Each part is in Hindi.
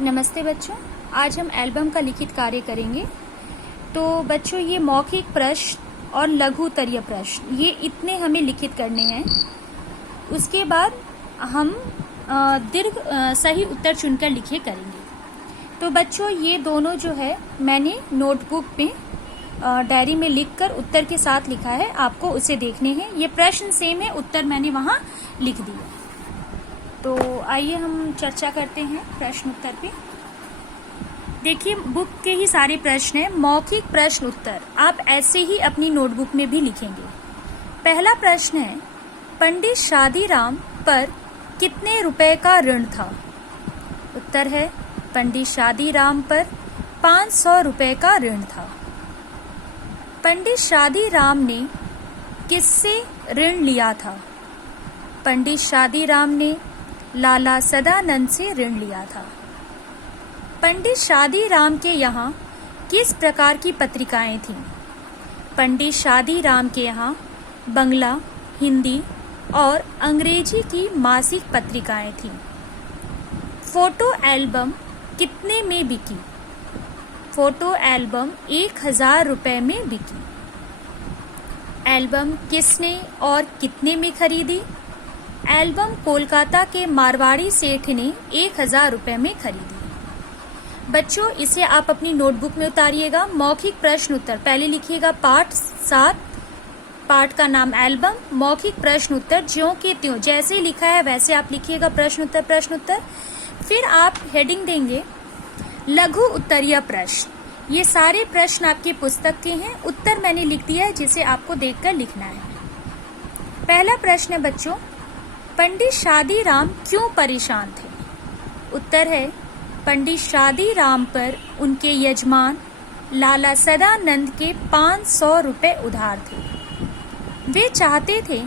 नमस्ते बच्चों, आज हम एल्बम का लिखित कार्य करेंगे। तो बच्चों, ये मौखिक प्रश्न और लघु उत्तरीय प्रश्न ये इतने हमें लिखित करने हैं। उसके बाद हम दीर्घ सही उत्तर चुनकर लिखे करेंगे। तो बच्चों, ये दोनों जो है मैंने नोटबुक में डायरी में लिखकर उत्तर के साथ लिखा है, आपको उसे देखने हैं। ये प्रश्न सेम है, उत्तर मैंने वहाँ लिख दिया। तो आइए हम चर्चा करते हैं प्रश्न उत्तर पे। देखिए, बुक के ही सारे प्रश्न हैं। मौखिक प्रश्न उत्तर आप ऐसे ही अपनी नोटबुक में भी लिखेंगे। पहला प्रश्न है, पंडित शादीराम पर कितने रुपए का ऋण था? उत्तर है, पंडित शादीराम पर 500 रुपए का ऋण था। पंडित शादीराम ने किससे ऋण लिया था? पंडित शादीराम ने लाला सदानंद से ऋण लिया था। पंडित शादीराम के यहाँ किस प्रकार की पत्रिकाएं थीं? पंडित शादीराम के यहाँ बंगला, हिंदी और अंग्रेजी की मासिक पत्रिकाएं थीं। फोटो एल्बम कितने में बिकी? फोटो एल्बम 1000 रुपए में बिकी। एल्बम किसने और कितने में खरीदी? एल्बम कोलकाता के मारवाड़ी सेठ ने 1000 रुपए में खरीदी। बच्चों, इसे आप अपनी नोटबुक में उतारिएगा। मौखिक प्रश्न उत्तर पहले लिखिएगा पाठ 7, पाठ का नाम एल्बम, मौखिक प्रश्न उत्तर ज्यों के त्यों जैसे लिखा है वैसे आप लिखिएगा प्रश्न उत्तर। फिर आप हेडिंग देंगे लघु उत्तरीय प्रश्न। ये सारे प्रश्न आपकी पुस्तक के हैं, उत्तर मैंने लिख दिया है जिसे आपको देखकर लिखना है। पहला प्रश्न है बच्चों, पंडित शादीराम क्यों परेशान थे? उत्तर है, पंडित शादीराम पर उनके यजमान लाला सदानंद के 500 रुपए उधार थे। वे चाहते थे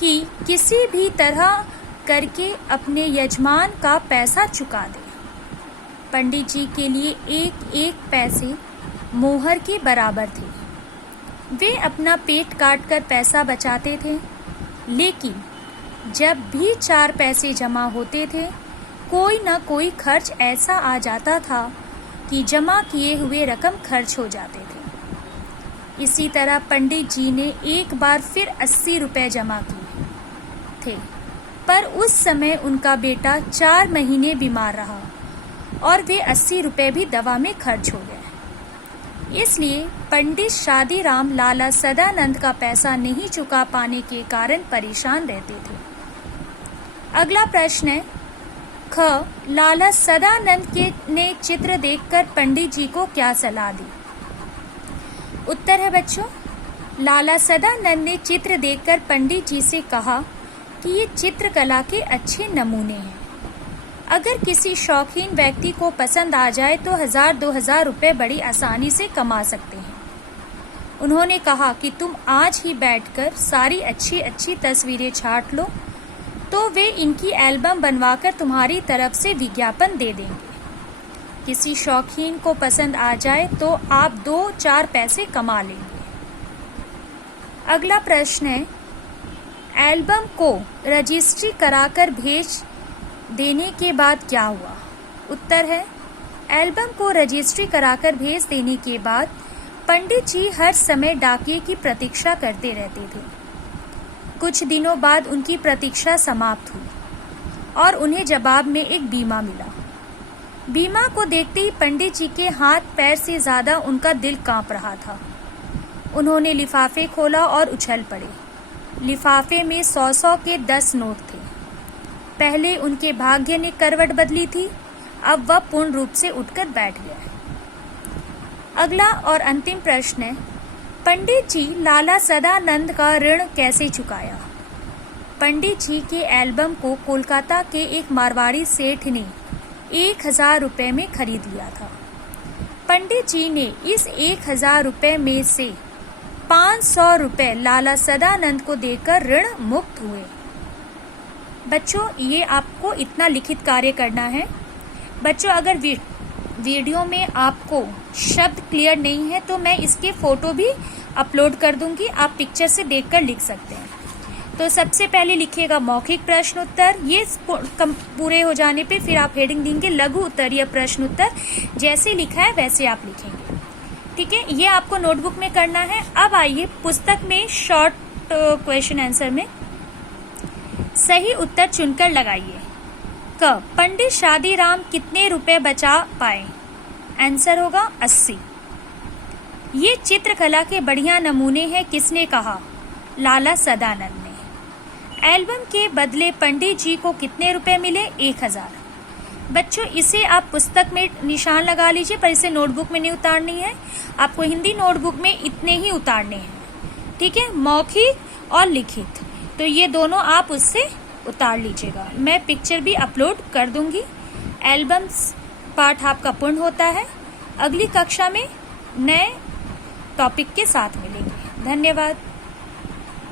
कि किसी भी तरह करके अपने यजमान का पैसा चुका दें। पंडित जी के लिए एक एक पैसे मोहर के बराबर थे। वे अपना पेट काट कर पैसा बचाते थे, लेकिन जब भी 4 पैसे जमा होते थे, कोई न कोई खर्च ऐसा आ जाता था कि जमा किए हुए रकम खर्च हो जाते थे। इसी तरह पंडित जी ने एक बार फिर 80 रुपए जमा किए थे, पर उस समय उनका बेटा 4 महीने बीमार रहा और वे 80 रुपए भी दवा में खर्च हो गए। इसलिए पंडित शादीराम लाला सदानंद का पैसा नहीं चुका पाने के कारण परेशान रहते थे। अगला प्रश्न है, ख, लाला सदानंद ने चित्र देखकर पंडित जी को क्या सलाह दी? उत्तर है बच्चों, लाला सदानंद ने चित्र देखकर पंडित जी से कहा कि ये चित्रकला के अच्छे नमूने हैं। अगर किसी शौकीन व्यक्ति को पसंद आ जाए तो 1000-2000 रुपए बड़ी आसानी से कमा सकते हैं। उन्होंने कहा कि तुम आज ही बैठकर सारी अच्छी अच्छी तस्वीरें छांट लो, तो वे इनकी एल्बम बनवाकर तुम्हारी तरफ से विज्ञापन दे देंगे। किसी शौकीन को पसंद आ जाए तो आप 2-4 पैसे कमा लेंगे। अगला प्रश्न है, एल्बम को रजिस्ट्री कराकर भेज देने के बाद क्या हुआ? उत्तर है, एल्बम को रजिस्ट्री कराकर भेज देने के बाद पंडित जी हर समय डाकिये की प्रतीक्षा करते रहते थे। कुछ दिनों बाद उनकी प्रतीक्षा समाप्त हुई और उन्हें जवाब में एक बीमा मिला। बीमा को देखते ही पंडित जी के हाथ पैर से ज्यादा उनका दिल कांप रहा था। उन्होंने लिफाफे खोला और उछल पड़े। लिफाफे में 100-100 के 10 नोट थे। पहले उनके भाग्य ने करवट बदली थी, अब वह पूर्ण रूप से उठकर बैठ गया। अगला और अंतिम प्रश्न है, पंडित जी लाला सदानंद का ऋण कैसे चुकाया? पंडित जी के एल्बम को कोलकाता के एक मारवाड़ी सेठ ने 1000 रुपए में खरीद लिया था। पंडित जी ने इस 1000 रुपए में से 500 रुपए लाला सदानंद को देकर ऋण मुक्त हुए। बच्चों, ये आपको इतना लिखित कार्य करना है। बच्चों, अगर वीडियो में आपको शब्द क्लियर नहीं है तो मैं इसके फोटो भी अपलोड कर दूंगी, आप पिक्चर से देखकर लिख सकते हैं। तो तो सबसे पहले लिखिएगा मौखिक प्रश्न उत्तर। ये पूरे हो जाने पे फिर आप हेडिंग देंगे लघु उत्तर या प्रश्न उत्तर। जैसे लिखा है वैसे आप लिखेंगे, ठीक है। ये आपको नोटबुक में करना है। अब आइए पुस्तक में शॉर्ट क्वेश्चन आंसर में सही उत्तर चुनकर लगाइए। क, पंडित शादीराम कितने रुपए बचा पाए? आंसर होगा 80। ये चित्रकला के बढ़िया नमूने हैं, किसने कहा? लाला सदानंद ने। एल्बम के बदले पंडित जी को कितने रुपए मिले? 1000। बच्चों इसे आप पुस्तक में निशान लगा लीजिए, पर इसे नोटबुक में नहीं उतारनी है। आपको हिंदी नोटबुक में इतने ही उतारने हैं, ठीक है, मौखिक और लिखित। तो ये दोनों आप उससे उतार लीजिएगा। मैं पिक्चर भी अपलोड कर दूंगी। एल्बम पाठ आपका पूर्ण होता है। अगली कक्षा में नए टॉपिक के साथ मिलेंगे। धन्यवाद।